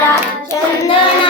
Chandana.